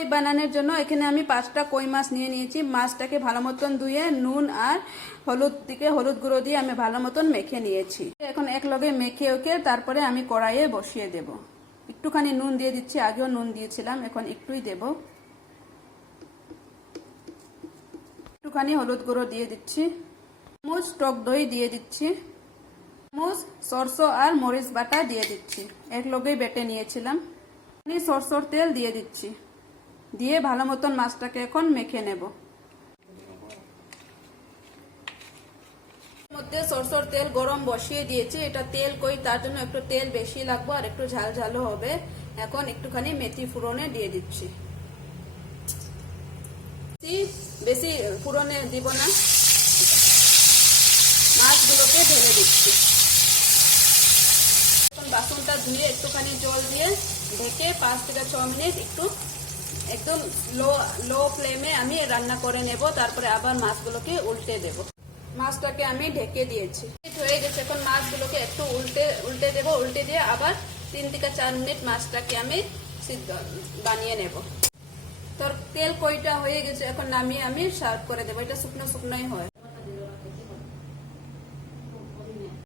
কই বানানোর জন্য এখানে আমি 5টা কই মাছ নিয়ে নিয়েছি। মাছটাকে ভালো মতন ধুয়ে নুন আর হলুদ গুঁড়ো দিয়ে আমি ভালো মতন মেখে নিয়েছি। এখন এক লগে মেখে ওকে তারপরে আমি কড়াইয়ে বসিয়ে দেব। একটুখানি নুন দিয়ে দিচ্ছি, আগেও নুন দিয়েছিলাম, এখন একটুই দেব। একটুখানি হলুদ গুঁড়ো দিয়ে দিচ্ছি, চামচ টক দই দিয়ে দিচ্ছি, চামচ সরষে আর মরিচ বাটা দিয়ে দিচ্ছি, এক লগেই বেটে নিয়েছিলাম। সরষের তেল দিয়ে দিচ্ছি, দিয়ে ভালো মতন মাছটাকে এখন মেখে নেব। মধ্যে সরষের তেল গরম বসিয়ে দিয়েছি, এটা তেল কই তার জন্য একটু তেল বেশি লাগবে আর একটু ঝাল ঝালও হবে। এখন একটুখানি মেথি ফোড়নে দিয়ে দিচ্ছি, বেশি ফোড়নে দিব না, মাছগুলোকে ঢেলে দিচ্ছি। এখন বাসনটা ধুয়ে একটুখানি জল দিয়ে ঢেকে 5 থেকে 6 মিনিট একটু একদম লো ফ্লেমে আমি রান্না করে নেব। তারপরে আবার মাছগুলোকে উল্টে দেব। মাছটাকে আমি ঢেকে দিয়েছি, হয়ে গেছে। এখন মাছগুলোকে একটু উল্টে দেব, উল্টে দিয়ে আবার 3 থেকে 4 মিনিট মাছটাকে আমি সিদ্ধ বানিয়ে নেব। তোর তেল কইটা হয়ে গেছে, এখন নামিয়ে আমি সার্ভ করে দেবো। এটা শুকনো শুকনোই হয়।